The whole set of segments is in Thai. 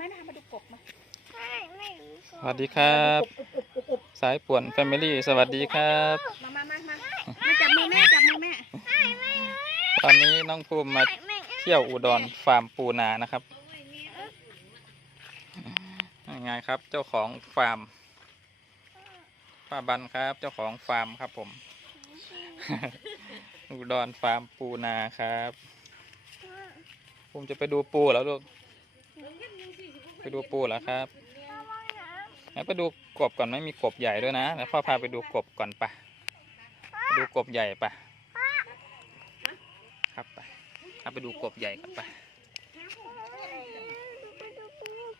มาแม่พูมาดูกบมาแม่มาดูกบมาไม่ไม่รู้สวัสดีครับ สายป่วนแฟมิลี่ สวัสดีครับ มามามามามาจับมือแม่จับมือแม่ตอนนี้น้องภูมิมาไม่เที่ยวอุดรฟาร์มปูนานะครับยังไงครับ เจ้าของฟาร์มป้าบันครับ เจ้าของฟาร์มครับผม อุดรฟาร์มปูนาครับภูมิจะไปดูปูแล้วลูก ไปดูปูแล้วครับงั้นไปดูกบก่อนไหม่มีกบใหญ่ด้วยนะแล้วพ่อพาไปดูกบก่อนปะไปดูกบใหญ่ปะครับไปเอาไปดูกบใหญ่ก่อนปะ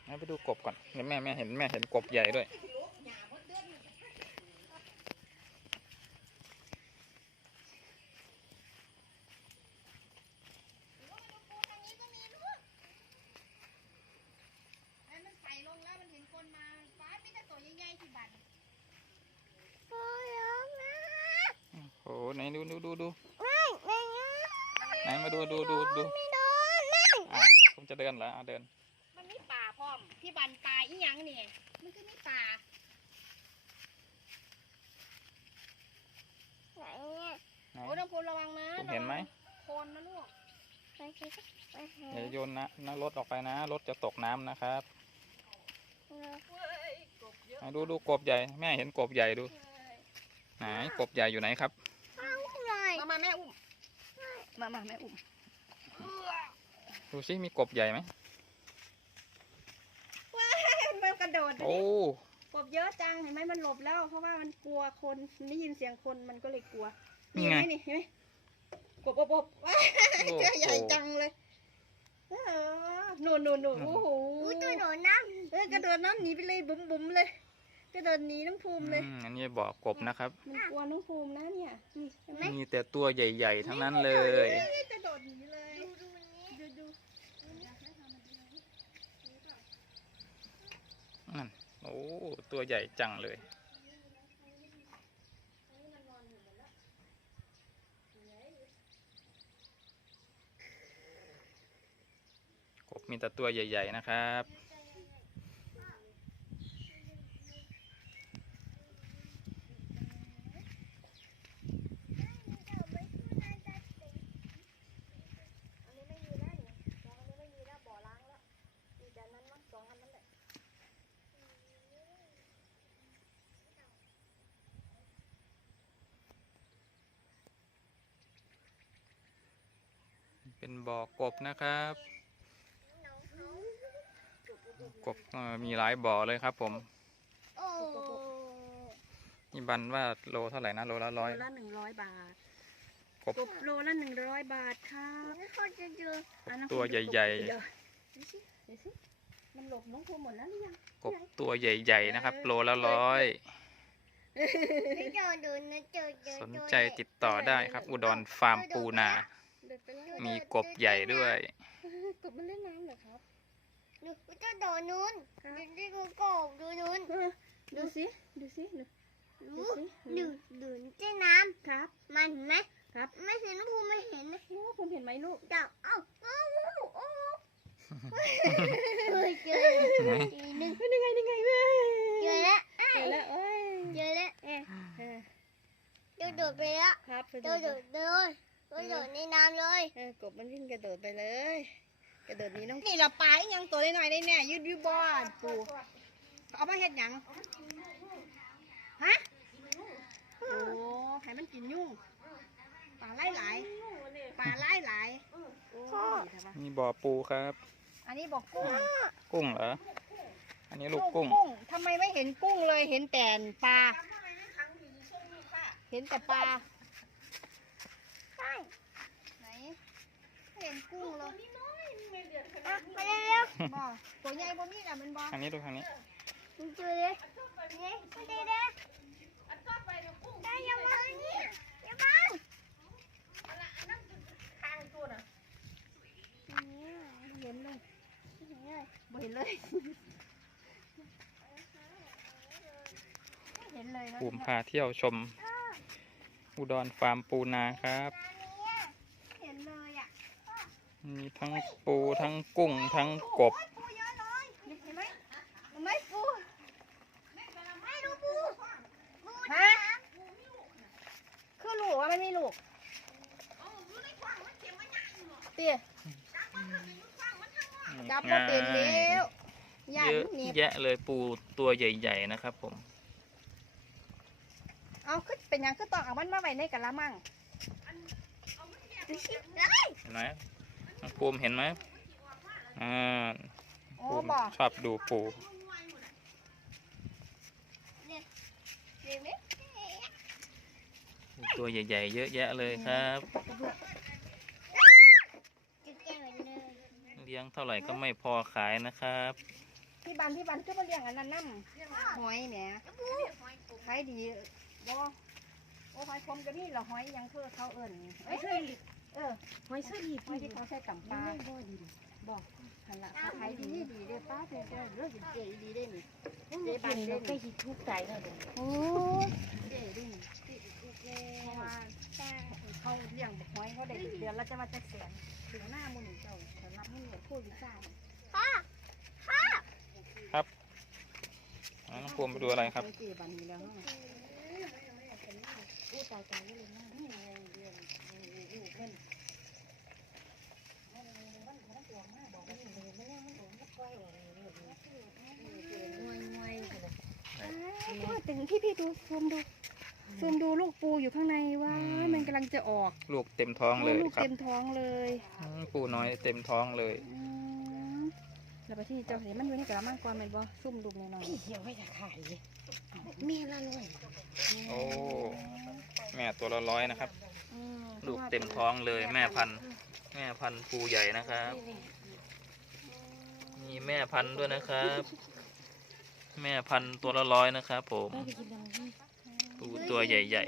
งั้นไปดูกบก่อนเดี๋ยวแม่แม่เห็นแม่เห็นกบใหญ่ด้วย มันใส่ลงแล้วมันเห็นคนมาฟ้าไม่ได้ตัวใหญ่ๆที่บัน โอ้ยร้องนะ โอ้โห ไหนดูดูดูดูไม่ไม่ไหนมาดูดูดูดูไม่โดนไม่อะผมจะเดินแล้วอะเดิน มันมีป่าพร้อมที่บันป่าอีหยังเนี่ยมันก็มีป่าไหนเนี่ยไหนโอ้น้องพูระวังนะคุณเห็นไหมโคนนะลูกไปสิไปหาอย่าโยนนะนะรถออกไปนะ รถจะตกน้ำนะครับไหนดูดูกบใหญ่ แม่เห็นกบใหญ่ดู ไหนกบใหญ่อยู่ไหนครับเอาหน่อย มามาแม่อุ้ม มามาแม่อุ้ม ดูซิมีกบใหญ่ไหมมันกระโดดดูโอ้ดิกบเยอะจังเห็นไหมมันหลบแล้ว เพราะว่ามันกลัวคนมันได้ยินเสียงคนมันก็เลยกลัวนี่นี่ไงไง นี่เห็นไหมกบกบกบว้ายโอ้โหตัวใหญ่จังเลยเออหนูหนูหนูโอ้โหอุ้ยตัวโดนน้เออกระโดดน้ำหนีไปเลยบุ๋มบุ๋มเลย กระโดดหนีน้องภูมิเลย อืมอันนี้บ่อกบนะครับ มันกลัวน้องภูมินะเนี่ยนี่เห็นไหมมีแต่ตัวใหญ่ๆ ทั้งนั้นเลยกระโดดหนีเลยำดูดูนี้ดูดูนั่น โอ้ ตัวใหญ่จังเลย กบมีแต่ตัวใหญ่ ๆ นะครับ อันนี้ไม่มีแล้วเนี่ยสองอันนี้ไม่มีแล้วบ่อล้างแล้วมีแต่นั้นมั้งสองอันนั้นแหละ เป็นบ่อกบนะครับ กบเอ่อมีหลายบ่อเลยครับผมโอ้นี่บันว่าโลเท่าไหร่นะโลละร้อยโลละหนึ่งร้อยบาท กบกบโลละหนึ่งร้อยบาทครับไม่ค่อยจะเจออะน้องตัวภูมิดูใหญ่กบเดี๋ยวดูสิดูสิมันหลบน้องภูมิหมดแล้วหรือยังๆกบตัวใหญ่ๆนะครับ โลละร้อยไม่เจอดูนะเจอเจอสนใจติดต่อได้ครับ อุดรฟาร์มปูนาเดินไปเลย มีกบใหญ่ด้วย กบมันเล่นน้ำเหรอครับดูเจะโดนนู้นดูที่กูโกบดูนู้นเออดูสิดูสิดูดูสิดูดูเจ้น้ครับำมันเห็นไหมครับ ไม่เห็นภูไม่เห็นนะโอ้ภูมิเห็นไหมลูกจับเอ้าเอ้าเอ้าเฮ้ยเจอทีนึงเฮ้ยนี่ไงนี่ไงเว้ยเจอแล้วเจอแล้วเอ้ยเจอแล้วเอ๊ะเออเจอโดดไปแล้วครับไปโดดูดโดดเลย โดดโดดในน้ำเลยเออกบมันวิ่งกระโดดไปเลย กระโดดหนี้น้องนี่ละปลาอีหยังตัวน้อยๆได้แน่ยืดยืดบอลปูเอามาเฮ็ดหยังฮะโอ้ให้มันกินยุ่งปลาไล่หลายปลาไล่หลายโอ้ดีแต่ว่านี่บ่อปูครับ อันนี้บอกกุ้งกุ้งเหรออันนี้ลูกกุ้งทำไมไม่เห็นกุ้งเลยเห็นแต่ปลา เห็นแต่ปลา ใช่ ไหนไม่ เห็นกุ้งเลยอะไปเร็วบ่ตัวใหญ่บ่มีอะมันบ่ทางนี้ดูทางนี้ๆมึงเจอเลยนี่ไปเร็วๆได้ยังมาเนี่ยยังมาเห็นเลยบ่เห็นเลยไม่เห็นเลยนะภูมิพาเที่ยวชม อุดรฟาร์มปูนาครับ เห็นเลยอะ มี ทั้งปูทั้งกุ้งทั้งกบเห็นไหมเห็นไหมปูไม่ดูปูปูฮะคือลูกว่ามันมีลูกเตี้ยจับมาเปลี่ยนแล้วย่านเยอะมันเหนีบแยะเลยปูตัวใหญ่ๆนะครับผม เอาคือเป็นหยังคือต้องเอามันมาไว้ในกะละมัง เห็นไหม น้องภูมิเห็นไหมอ่าโอ้ภูมิบ่ชอบดูปูเดี๋ยวนี้ตัวใหญ่ๆ เยอะแยะเลยครับจะแก้เหมือนเดิมเลี้ยงเท่าไหร่ก็ไม่พอขายนะครับ พี่บันพี่บันคือมาเลี้ยงอันนั้นน้ำหอยแหมขายดีบ่โอ้หอยคมก็มีเหรอหอยหยังเพื่อเขาเอิ่นเอ้ย เออหอยเชอรี่หอยที่เขาใช้กับปลาบอกหันละเขาขายดีดีเด้อป้าเด้อเด้อเลือกเจ๋ดีเด้อนี่เจ๊บันเราใกล้ที่ทุกใจแล้วเดี๋ยวโอ้เจ๋ดีนี่เพราะว่าเขาเลี้ยงหอยเขาได้เดือนละจะมาจะแสนถึงหน้ามูนี่เจ้าสำหรับมูนี่พูดวิซ่าพ่อพ่ออ่าน้องภูมิไปดูอะไรครับเจ๊บันนี้แล้วเนาะอู้ตายตายเลยนะ นี่ไงเดือนลูกเล่นงวยงวยพูดถึงพี่พี่ดูซูมดูซูมดูลูกปูอยู่ข้างในว่าอืมมันกำลังจะออกลูกเต็มท้องเลยลูกครับเต็มท้องเลยอืมปูน้อยเต็มท้องเลยอืมแล้วไปที่เจ้าเห็นมันอยู่ในกระมังก่อนแมันบ่ซุ่มลูกหน่อยพี่เหี่ยวไว้จะขายเลยเมียละเลยโอ้แม่ตัวละร้อยนะครับๆอืม ลูกเต็มท้องเลยแม่พันธุ์แม่พันธุ์ปูใหญ่นะครับ มีแม่พันธุ์ด้วยนะครับ แม่พันธุ์ตัวละร้อยนะครับผมได้ไปกินยังไงปูตัวใหญ่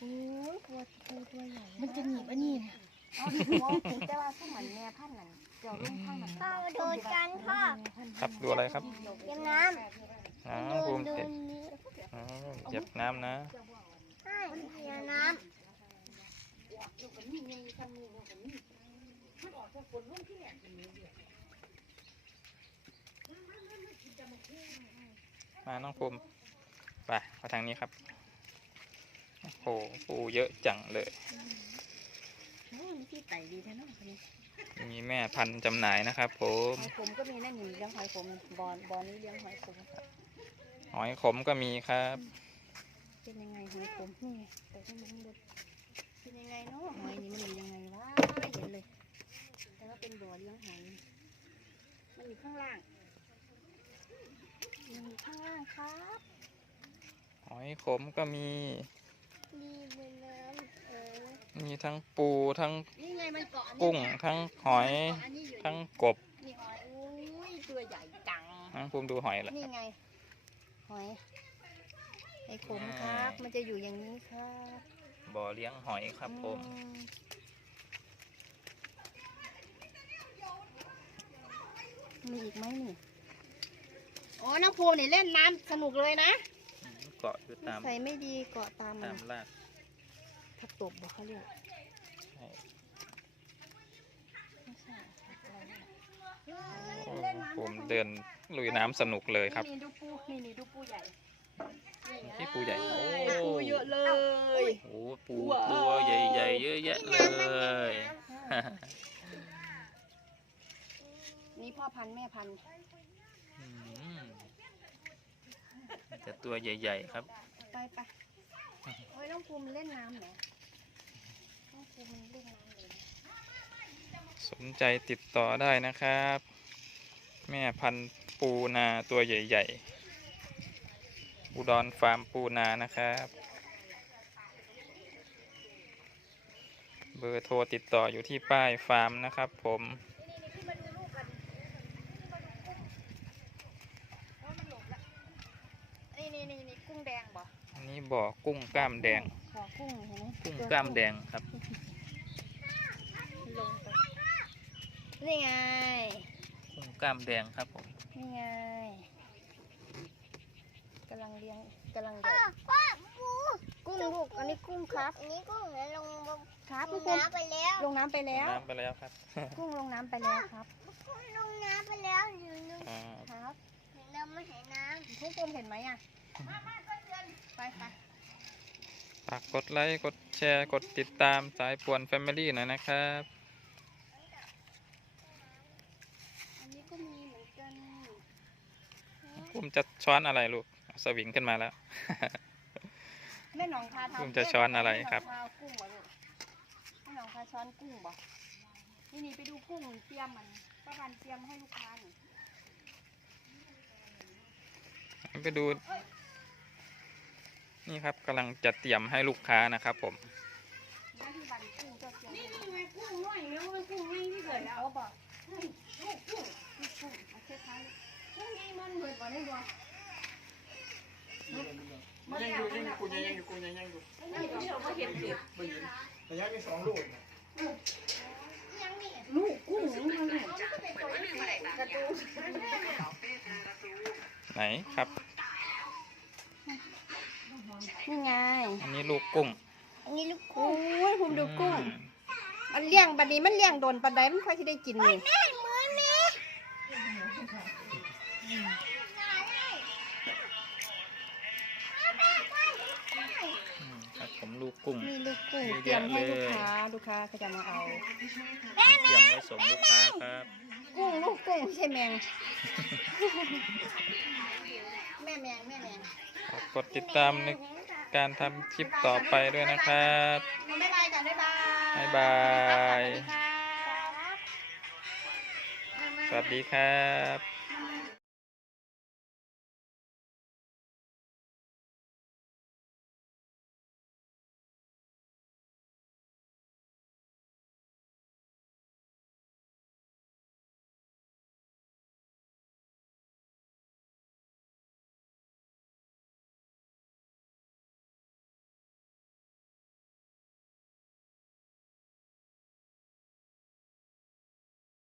โอ้ยตัวตัวตัวใหญ่มันจะหนีบอันนี้นะเอาดิมองถึงแต่ว่าซุ่มเหมือนแม่พันธุ์นั่นเจ้าลุงพันธุ์นั่นพ่อมาโดนกันพ่อๆครับดูอะไรครับเดี๋ยวน้อ๋อำ โดภูนมิโดเจ็บนนี้อ๋อเจ็บน้ำนะใช่เดี๋ยวมาน้องภูมิไปมาทางนี้ครับโอ้โหปูเยอะจังเลยโอ้ยพี่ไต่ดีแท้เนาะคนนี้มีแม่พันธุ์จำหน่ายนะครับผมหอยขมก็มีแน่หนีเลี้ยงหอยขมบอนบอนนี้เลี้ยงหอยขมหอยขมก็มีครับ เป็นยังไงหอยขมนี่แต่ที่มันเด็ด เป็นยังไงเนาะหอยนี่มันอยู่ยังไงวะไม่เห็นเลย แต่ว่าเป็นบ่อเลี้ยงหอย มันอยู่ข้างล่างมันอยู่ข้างล่างครับหอยขมก็มีำดีบนน้ำเออมีทั้งปูทั้งนี่ไงมันเกาะอันนี้กุ้งทั้งหอย เกาะอันนี้อยู่ทั้งนี่กบนี่หอยอุ้ยตัวใหญ่จังน้องภูมิดูหอยแหละ นี่ไง หอยไอ้ขมครับ มันจะอยู่อย่างนี้ครับ บ่อเลี้ยงหอยครับผมอืมีอีกไหมนี่อ๋อน้ำพูนี่เล่นน้ำสนุกเลยนะ เกาะอยู่ตามใส่ไม่ดีเกาะตามมัตานมรากผักตบบอกเขาเรียกใช่ไม่ใช่ผักอะไรนี่โอ้ผมเดินลุยน้ำสนุกเลยครับ นี่ดูปูนี่นี่ดูปูใหญ่ ที่ปูใหญ่ โอ้ปูเยอะเลยโอ้ปูตัวใหญ่ๆเยอะแยะเลยนี่พ่อพันธุ์แม่พันธุ์อืมแต่ตัวใหญ่ ๆ ครับ ไปไปโอ้ยน้องภูมิเล่นน้ำเหรอน้องภูมิเล่นน้ำเลยสนใจติดต่อได้นะครับ แม่พันธุ์ปูนาตัวใหญ่ ๆ อุดรฟาร์มปูนานะครับ เบอร์โทรติดต่ออยู่ที่ป้ายฟาร์มนะครับผมนี่นี่นี่นี่กุ้งแดงบ่อันนี้บ่อกุ้งกล้ามแดงขอกุ้งเห็นไหมกุ้งกล้ามแดงครับ ลงไปนี่ไง กุ้งกล้ามแดงครับผม นี่ไงำลังเลี้ยงกำลังใหพ่ญ่อพ่อปูกุ้งลูก อันนี้กุ้งครับ อันนี้กุ้งแล้วลงบนครับลงน้ำไปแล้ว ลงน้ำไปแล้ว น้ำไปแล้วครับ กุ้งลงน้ำไปแล้วครับลงน้ำไปแล้วอยู่นึงอ่าครับเห็นเราไม่เห็นน้กุ้งกลมเห็นไหมอะไปไปฝากกดไลค์กดแชร์กดติดตามสายป่วนแฟมิลี่หน่อยนะครับำอันนี้ก็มีเหมือนกันภูมิจะช้อนอะไรลูกเอา สวิงขึ้นมาแล้ว แม่หนองพาทำกุ้งจะช้อนอะไรครับ แม่หนองพากุ้งบ่ลูกแม่หนองพาช้อนกุ้งบ่นี่นี่ไปดูกุ้งเตรียมมันป้าพันเตรียมให้ลูกค้านี่ไปดู นี่ครับกำลังจะเตรียมให้ลูกค้านะครับผมหน้าที่บันกุ้งเจ้าเตรียมนี่นี่ไงกุ้งน้อยเนี่ยมันกุ้งนี่ที่เกิดแล้วบ่ลูกกุ้งลูกกุ้งเอาเช็ดท้ายกุ้งนี่มันเหมือนบ่ได้บ่มัน ยังอยู่ยังอยู่กูยังอยู่กูยังอยู่นี่เราก็เห็นสิระยะมีสองลูกลูกกุ้งนี่มันเนี่ยกระตูไหนครับ นี่ไง อันนี้ลูกกุ้ง อันนี้ลูกโอ้ยภูมิดูกุ้งอืมมันเลี้ยงบัดนี้มันเลี้ยงโดนปันใดมันค่อยที่ได้กินนี่แม่เหมื กกุ้งนี่ลูกกุ้งเยอะเตรียมให้แยะลูกเลยค้าลูกค้าเขาจะมาเอาเตรียมไว้ส่งลูกค้าครับกุ้งลูกกุ้งไม่ใช่แมงแม่แมงแม่แมงฝากกดติดตามในการทำคลิปต่อไปด้วยนะครับบ๊ายบายกันบ๊ายบายบ๊ายบายสวัสดีค่ะสวัสดีครับ